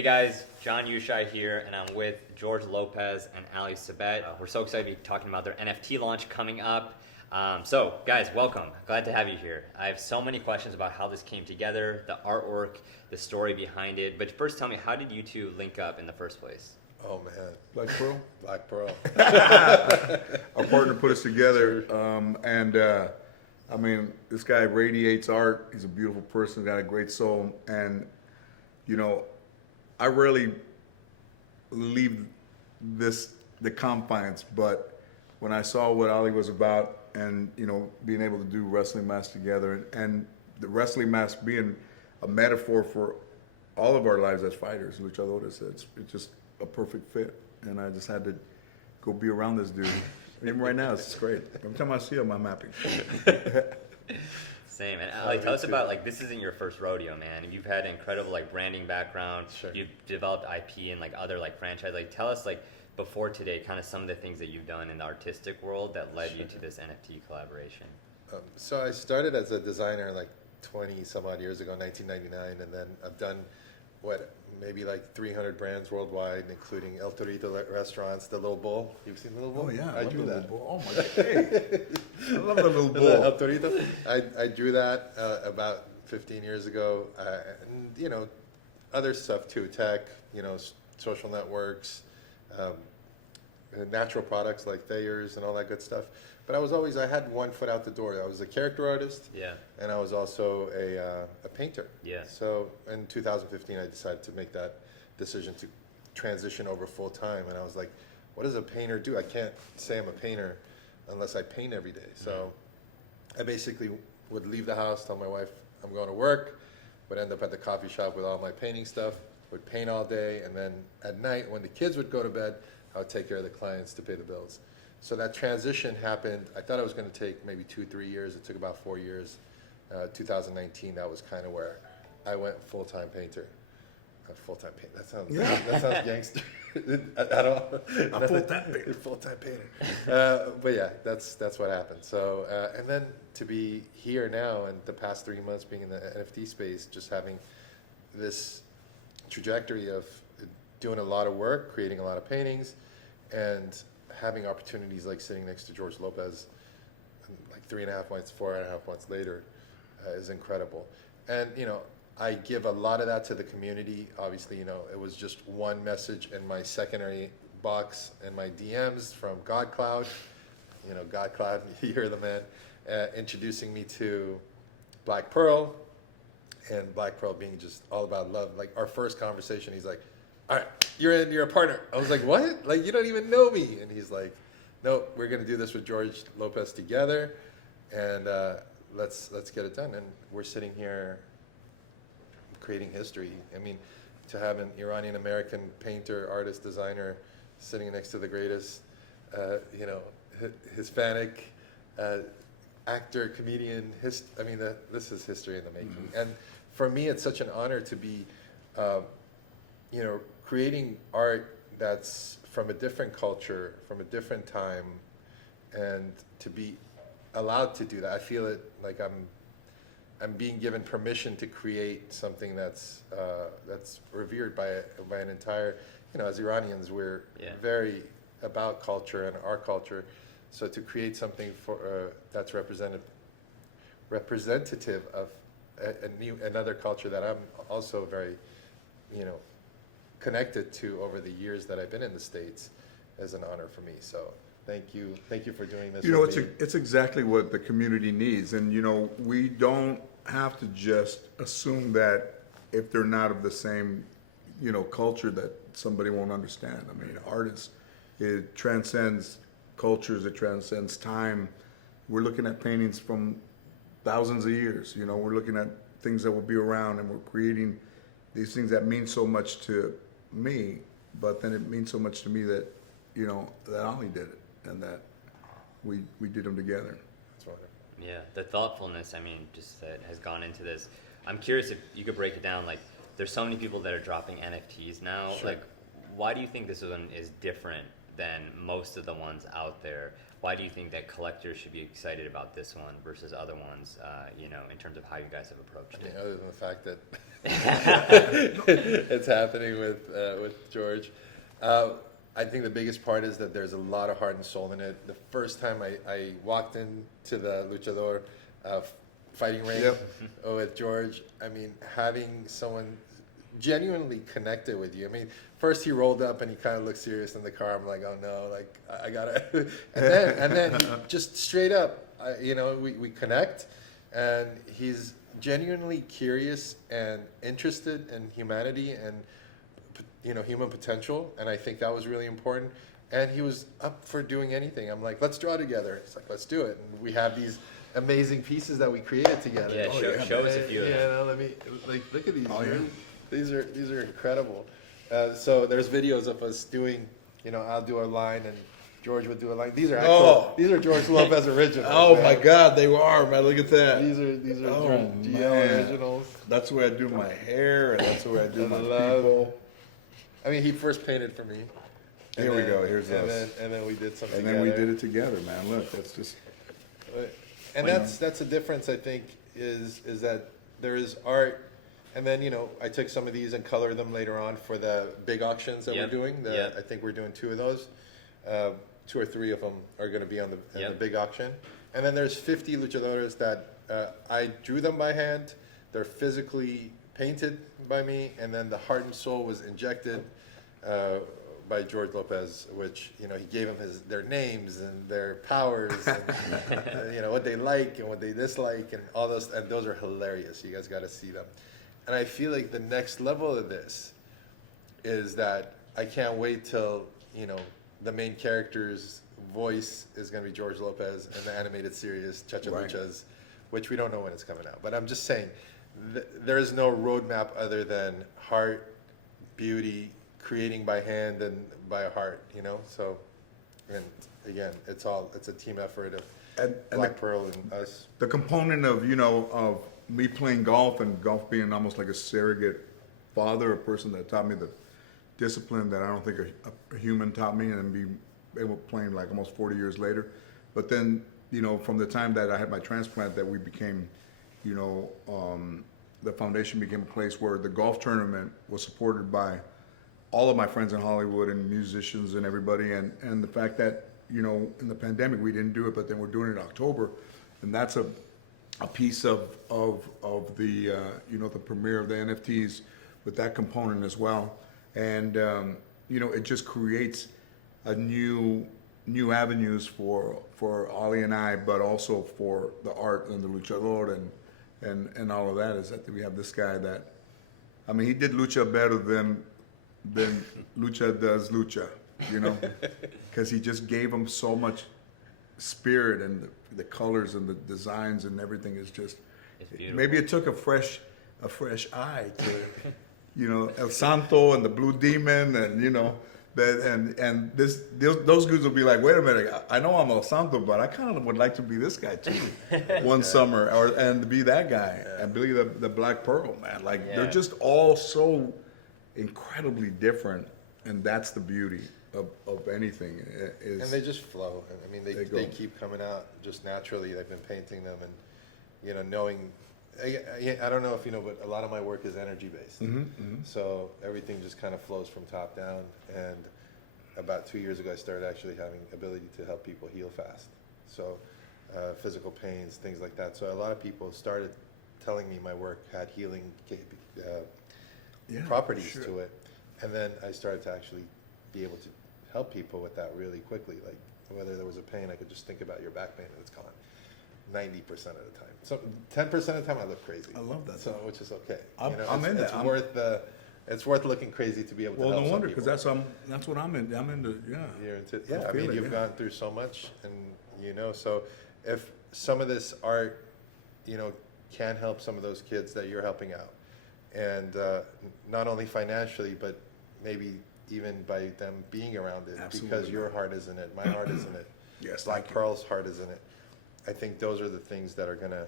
Hey guys, Jon Youshaei here, and I'm with George Lopez and Ali Sabet. We're so excited to be talking about their NFT launch coming up. So guys, welcome. Glad to have you here. I have so many questions about how this came together, the artwork, the story behind it. But first tell me, how did you two link up in the first place? Oh man, Black Pearl? Black Pearl. Our partner put us together, I mean, this guy radiates art. He's a beautiful person, got a great soul, and you know, I rarely leave the confines, but when I saw what Ali was about, and you know, being able to do wrestling match together, and the wrestling match being a metaphor for all of our lives as fighters, luchadores, it's just a perfect fit, and I just had to go be around this dude. Even right now, it's great. Every time I see him, I'm happy. Same. And Ali, tell us about, like, this isn't your first rodeo, man. You've had incredible, like, branding background. Sure. You've developed IP and, like, other, like, franchise. Like, tell us, like, before today, kind of some of the things that you've done in the artistic world that led you to this NFT collaboration. So I started as a designer like 20 some odd years ago, 1999, and then I've done maybe like 300 brands worldwide, including El Torito restaurants, the Little Bull. You've seen the Little Bull? Oh yeah, I love drew the that. Little Bull. Oh my God, hey. I love the Little The Bull. El Torito. I drew that about 15 years ago, and you know, other stuff too, tech, you know, social networks, natural products like Thayer's and all that good stuff. But I had one foot out the door. I was a character artist, Yeah. and I was also a painter. Yeah. So in 2015, I decided to make that decision to transition over full time, and I was like, what does a painter do? I can't say I'm a painter unless I paint every day. So I basically would leave the house, tell my wife I'm going to work, would end up at the coffee shop with all my painting stuff, would paint all day, and then at night when the kids would go to bed, I would take care of the clients to pay the bills. So that transition happened. I thought it was going to take maybe 2-3 years. It took about 4 years. 2019, that was kind of where I went full-time painter. Full-time painter. That sounds gangster at all. A full-time painter. Full-time painter. But yeah, that's what happened. So and then to be here now, and the past 3 months being in the NFT space, just having this trajectory of doing a lot of work, creating a lot of paintings, and having opportunities like sitting next to George Lopez, like 3.5 months, 4.5 months later, is incredible. And you know, I give a lot of that to the community. Obviously, you know, it was just one message in my secondary box and my DMs from GodCloud. You know, GodCloud, you're the man, introducing me to Black Pearl, and Black Pearl being just all about love. Like our first conversation, he's like, all right, you're a partner. I was like, what? Like, you don't even know me. And he's like, no, we're going to do this with George Lopez together, and let's get it done. And we're sitting here creating history. I mean, to have an Iranian-American painter, artist, designer sitting next to the greatest, you know, Hispanic actor, comedian. This is history in the making. Mm-hmm. And for me, it's such an honor to be, you know, creating art that's from a different culture, from a different time, and to be allowed to do that. I feel it like I'm being given permission to create something that's revered by an entire, you know, as Iranians, we're very about culture and our culture. So to create something for that's representative of another culture that I'm also very, you know, connected to over the years that I've been in the States is an honor for me. So thank you for doing this. You know, it's exactly what the community needs, and you know, we don't have to just assume that if they're not of the same, you know, culture that somebody won't understand. I mean, art it transcends cultures, it transcends time. We're looking at paintings from thousands of years. You know, we're looking at things that will be around, and we're creating these things that mean so much to me, but then it means so much to me that, you know, that Ali did it, and that we did them together. That's wonderful. Yeah, the thoughtfulness, I mean, just that has gone into this. I'm curious if you could break it down, like, there's so many people that are dropping NFTs now. Sure. Like, why do you think this one is different than most of the ones out there. Why do you think that collectors should be excited about this one versus other ones, in terms of how you guys have approached I mean, it? other than the fact that it's happening with George. I think the biggest part is that there's a lot of heart and soul in it. The first time I walked into the luchador fighting ring with George, I mean, having someone genuinely connected with you. I mean, first he rolled up and he kind of looked serious in the car. I'm like, oh no, like I gotta. and then he just straight up, we connect, and he's genuinely curious and interested in humanity and human potential, and I think that was really important. And he was up for doing anything. I'm like, let's draw together. It's like, let's do it. And we have these amazing pieces that we created together. Yeah, show us a few of them. Let me look at these. Oh, yeah. These are incredible. So there's videos of us doing. I'll do a line and George would do a line. These are actual. These are George Lopez originals. Oh man. my God, they are, man. Look at that. These are GL originals. That's the way I do my hair, and that's the way I do my love- people. I mean, he first painted for me. Here we go. Here's us. And then we did something And together. then we did it together, man. Look, that's just. And that's a difference, I think, is that there is art, and then I took some of these and colored them later on for the big auctions that we're doing. I think we're doing 2 of those. 2 or 3 of them are going to be on the big auction, and then there's 50 luchadores that I drew them by hand. They're physically painted by me, and then the heart and soul was injected by George Lopez, which he gave them their names and their powers, and what they like and what they dislike, and all those, and those are hilarious. You guys got to see them. And I feel like the next level of this is that I can't wait till the main character's voice is going to be George Lopez in the animated series Cha Cha Luchas, which we don't know when it's coming out. But I'm just saying, there is no roadmap other than heart, beauty, creating by hand and by heart, So, and again, it's a team effort of Black Pearl and us. The component of of me playing golf and golf being almost like a surrogate father, a person that taught me the discipline that I don't think a human taught me, and be able to play like almost 40 years later. But then from the time that I had my transplant, that we became the foundation became a place where the golf tournament was supported by all of my friends in Hollywood and musicians and everybody, and the fact that in the pandemic we didn't do it, but then we're doing it in October, and that's a piece of the the premiere of the NFTs with that component as well, and it just creates a new avenues for Ali and I, but also for the art and the luchador and all of that. Is that we have this guy that, I mean, he did lucha better than lucha does lucha, because he just gave him so much spirit, and the colors and the designs and everything is just. It's beautiful. Maybe it took a fresh eye to, El Santo and the Blue Demon, and those dudes will be like, wait a minute, I know I'm El Santo, but I kind of would like to be this guy too, one summer, and to be that guy, and be the Black Pearl, man. Like they're just all so incredibly different, and that's the beauty of anything. And they just flow. I mean, they keep coming out just naturally. They've been painting them, and knowing. I don't know if you know, but a lot of my work is energy based. So everything just kind of flows from top down. And about 2 years ago, I started actually having ability to help people heal fast. So physical pains, things like that. So a lot of people started telling me my work had healing properties to it. And then I started to actually be able to help people with that really quickly. Like whether there was a pain, I could just think about your back pain and it's gone. 90% of the time. So 10% of the time I look crazy. I love that. So which is okay. I'm in that. It's worth looking crazy to be able to help no wonder, some because people. that's what I'm in. I'm into You're into, I mean, you've gone through so much, and so if some of this art, can help some of those kids that you're helping out, and not only financially, but maybe even by them being around it, because your heart is in it, my heart is in it, Black Pearl's heart is in it. I think those are the things that are going to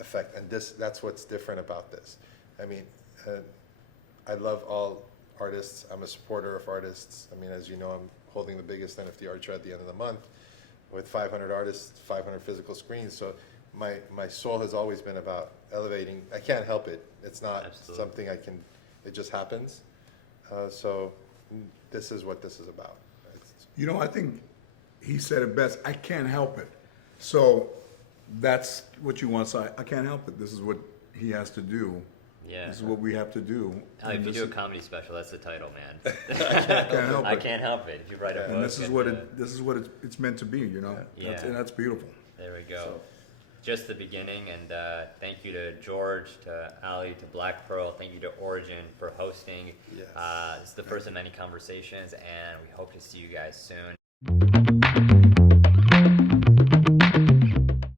affect, and that's what's different about this. I mean, I love all artists. I'm a supporter of artists. I mean, as you know, I'm holding the biggest NFT art show at the end of the month with 500 artists, 500 physical screens. So my soul has always been about elevating. I can't help it. It's not Absolutely. something I can, it just happens. So this is what this is about. You know, I think he said it best. I can't help it. So that's what you want. So I can't help it. This is what he has to do. Yeah. This is what we have to do. If And you this do a is- comedy special, that's the title, man. I can't help I it. can't help it. If you write a book, And this is what it's meant to be. You know. Yeah. And that's beautiful. There we go. So- Just the beginning, and thank you to George, to Ali, to Black Pearl. Thank you to Origin for hosting. Yes. This is the first of many conversations, and we hope to see you guys soon.